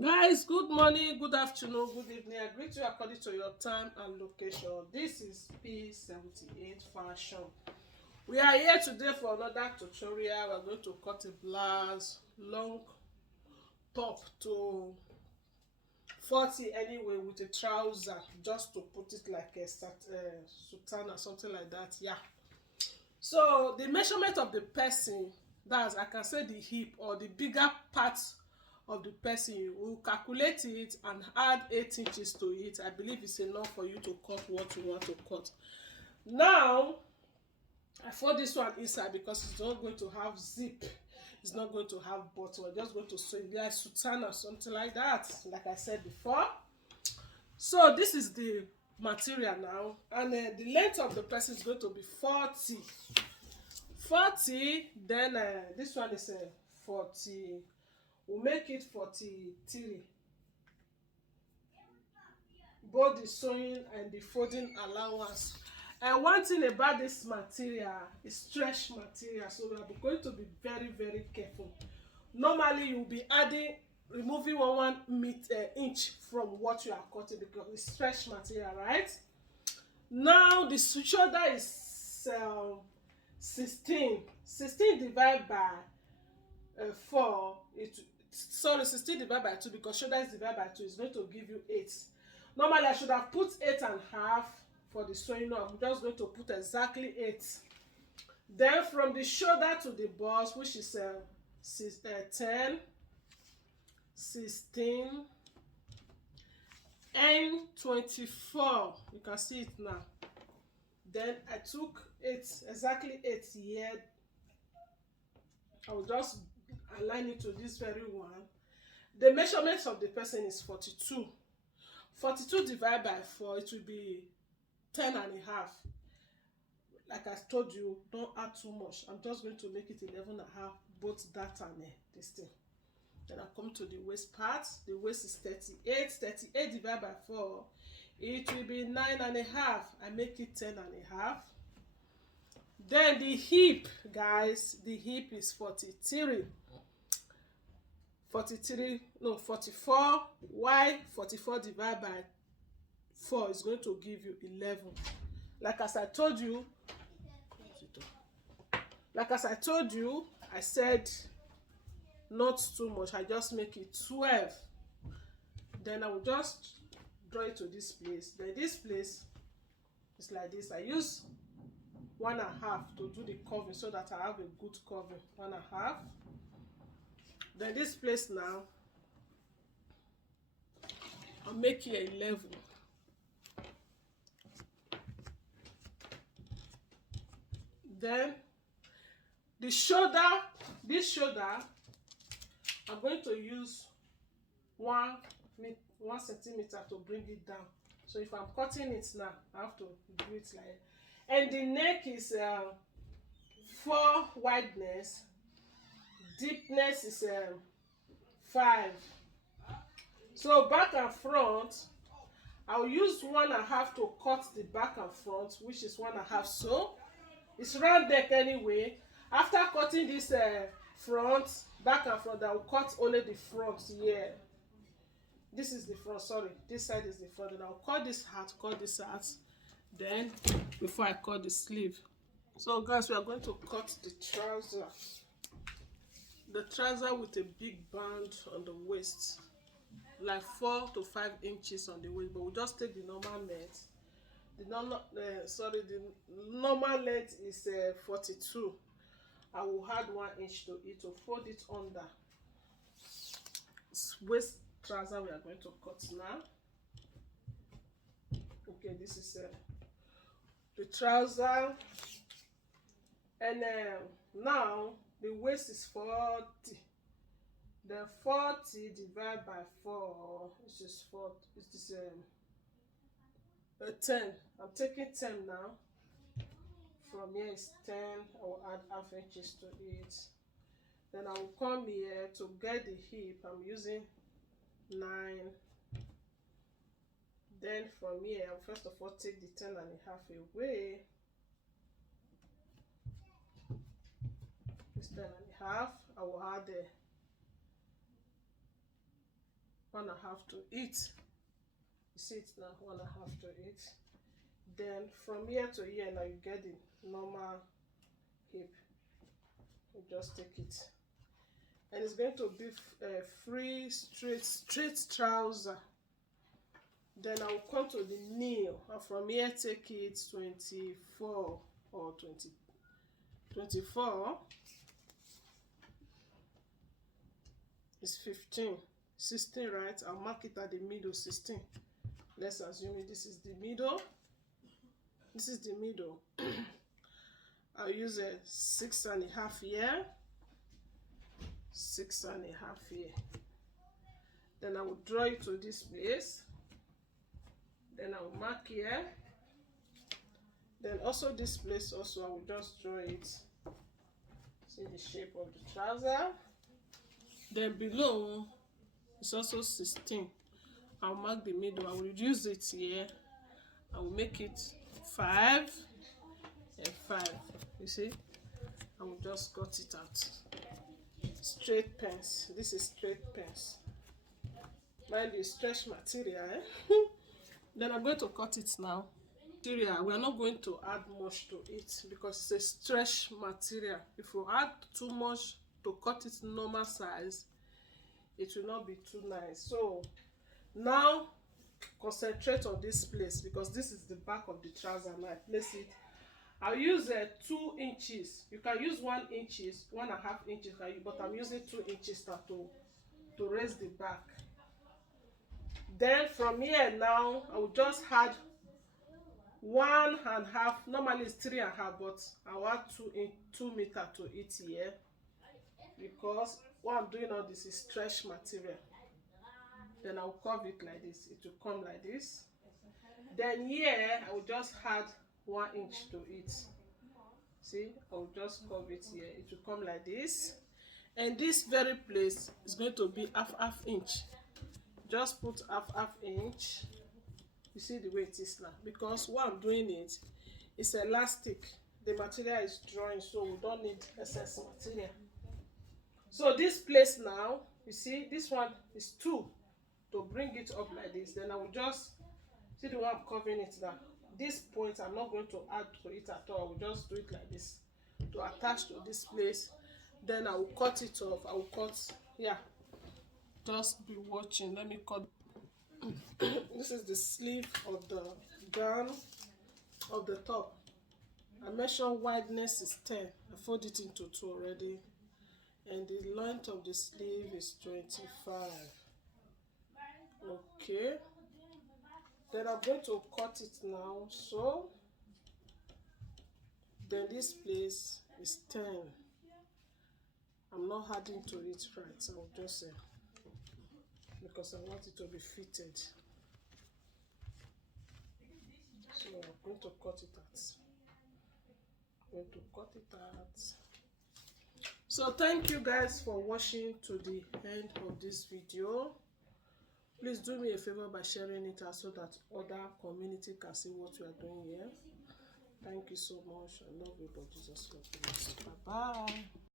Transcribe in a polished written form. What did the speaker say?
Guys, good morning, good afternoon, good evening. I greet you according to your time and location. This is P78 Fashion. We are here today for another tutorial. We're going to cut a blouse, long top to 40 anyway, with a trouser, just to put it like a sultan or something like that. Yeah. So the measurement of the person, that's, I can say, the hip or the bigger part of the person, you will calculate it and add 8 inches to it. I believe it's enough for you to cut what you want to cut. Now I fold this one inside because it's not going to have zip, it's not going to have button. We're just going to sew it like sultan or something like that, like I said before. So this is the material now, and the length of the person is going to be 40. Then this one is 40. We'll make it 43. Both the sewing and the folding allowance. And one thing about this material is stretch material, so we are going to be very, very careful. Normally you'll be removing one inch from what you are cutting because it's stretch material, right? Now the shoulder is 16 divided by 4. 16 divided by 2, because shoulder is divided by 2 is going to give you 8. Normally I should have put 8.5 for the sewing. No, I'm just going to put exactly 8. Then from the shoulder to the bust, which is 10, 16 and 24, you can see it now. Then I took 8, exactly 8 here. I will just align it to this very one. The measurement of the person is 42. 42 divided by 4, it will be 10 and a half. Like I told you, don't add too much. I'm just going to make it 11 and a half, both that and this thing. Then I come to the waist part. The waist is 38. 38 divided by 4, it will be 9 and a half. I make it 10 and a half. Then the hip, guys, the hip is 43. 44. Why 44 divided by 4 is going to give you 11. Like as I told you, I said not too much. I just make it 12. Then I will just draw it to this place. Then this place is like this. I use 1.5 to do the curving so that I have a good curving. 1.5. Then this place now, I'll make it 11. Then the shoulder, this shoulder, I'm going to use 1 centimeter to bring it down. So if I'm cutting it now, I have to do it like. And the neck is 4 wideness. Deepness is 5. So back and front, I'll use 1.5 to cut the back and front, which is 1.5. So it's round neck anyway. After cutting this front, back and front, I'll cut only the front here. This is the front, sorry, this side is the front. And I'll cut this hat, then before I cut the sleeve. So guys, we are going to cut the trouser. The trouser with a big band on the waist, like 4 to 5 inches on the waist, but we'll just take the normal length. The normal length is 42. I will add 1 inch to it to fold it under. Waist trouser we are going to cut now. Okay, this is the trouser, and now the waist is 40. Then 40 divided by 4, which is 4. It is 10. I'm taking 10 now. From here is 10. I will add half inches to it. Then I will come here to get the hip. I'm using 9. Then from here, I'll first of all take the 10 and a half away. This 10 and a half, I will add 1.5 to it. You see it now, 1.5 to it. Then from here to here now you get the normal hip. You just take it, and it's going to be free straight trouser. Then I will come to the knee, and from here take it 24 or 24 is 15, 16, right? I'll mark it at the middle, 16. Let's assume this is the middle. This is the middle. I'll use a 6.5 here, 6.5 here. Then I will draw it to this place. Then I will mark here. Then also this place also I will just draw it. See the shape of the trouser. Then below it's also 16. I'll mark the middle. I will reduce it here. I will make it 5 and 5. You see? I will just cut it out. Straight pens. This is straight pens. Mind you, stretch material. Then I'm going to cut it now. Material, we are not going to add much to it because it's a stretch material. If you add too much to cut it normal size, it will not be too nice. So now concentrate on this place, because this is the back of the trouser. Now I place it. I'll use 2 inches. You can use 1 inch, 1.5 inches, but I'm using 2 inches to raise the back. Then from here now I will just add 1.5. Normally it's 3.5, but I'll add 2 meters to it here, because what I'm doing all this is stretch material. Then I'll curve it like this. It will come like this. Then here I will just add 1 inch to it. See, I will just curve it here. It will come like this. And this very place is going to be half inch. Just put half inch. You see the way it is now, because what I'm doing it's elastic. The material is drawing, so we don't need excess material. So this place now, you see, this one is 2 to bring it up like this. Then I will just see the way I'm covering it now. This point I'm not going to add to it at all. I will just do it like this to attach to this place. Then I will cut it off. I will cut, yeah. Just be watching. Let me cut. This is the sleeve of the gown of the top. I measure wideness is 10. I fold it into 2 already. And the length of the sleeve is 25. Okay. Then I'm going to cut it now. So then this place is 10. I'm not adding to it, right? So I'll just say, because I want it to be fitted. So I'm going to cut it out. I'm going to cut it out. So thank you guys for watching to the end of this video. Please do me a favor by sharing it out so that other community can see what we are doing here. Thank you so much. I love you, but Jesus loves you. Bye bye.